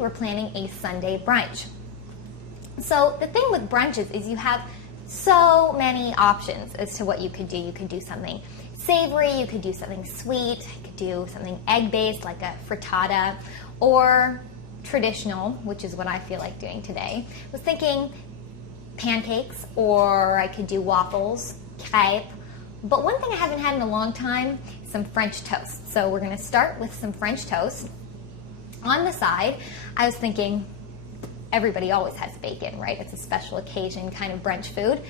we're planning a Sunday brunch. So the thing with brunches is you have so many options as to what you could do. You could do something savory, you could do something sweet, you could do something egg-based like a frittata, or traditional, which is what I feel like doing today. I was thinking pancakes, or I could do waffles, crepe, but one thing I haven't had in a long time is some French toast. So we're going to start with some French toast. On the side, I was thinking everybody always has bacon, right? It's a special occasion kind of brunch food.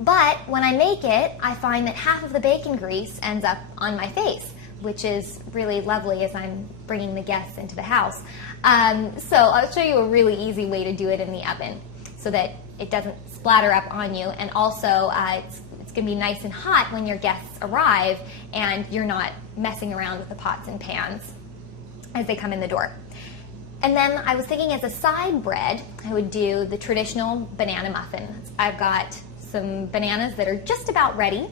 But when I make it, I find that half of the bacon grease ends up on my face, which is really lovely as I'm bringing the guests into the house. So I'll show you a really easy way to do it in the oven so that it doesn't splatter up on you, and also it's going to be nice and hot when your guests arrive and you're not messing around with the pots and pans as they come in the door. And then I was thinking as a side bread, I would do the traditional banana muffins. I've got some bananas that are just about ready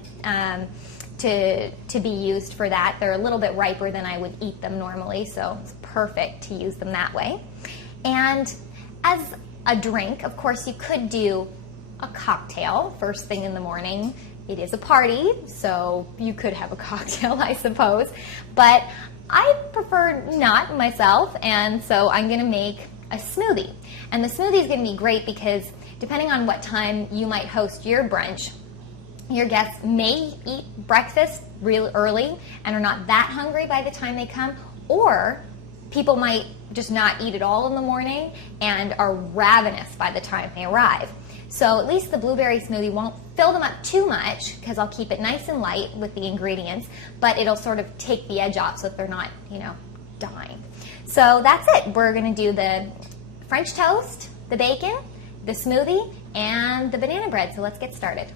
to be used for that. They're a little bit riper than I would eat them normally, so it's perfect to use them that way. And as a drink, of course, you could do a cocktail first thing in the morning. It is a party, so you could have a cocktail, I suppose. But I prefer not myself, and so I'm going to make a smoothie. And the smoothie is going to be great because depending on what time you might host your brunch, your guests may eat breakfast real early and are not that hungry by the time they come, or people might just not eat at all in the morning and are ravenous by the time they arrive. So at least the blueberry smoothie won't fill them up too much because I'll keep it nice and light with the ingredients, but it'll sort of take the edge off so that they're not, dying. So that's it. We're going to do the French toast, the bacon, the smoothie, and the banana bread. So let's get started.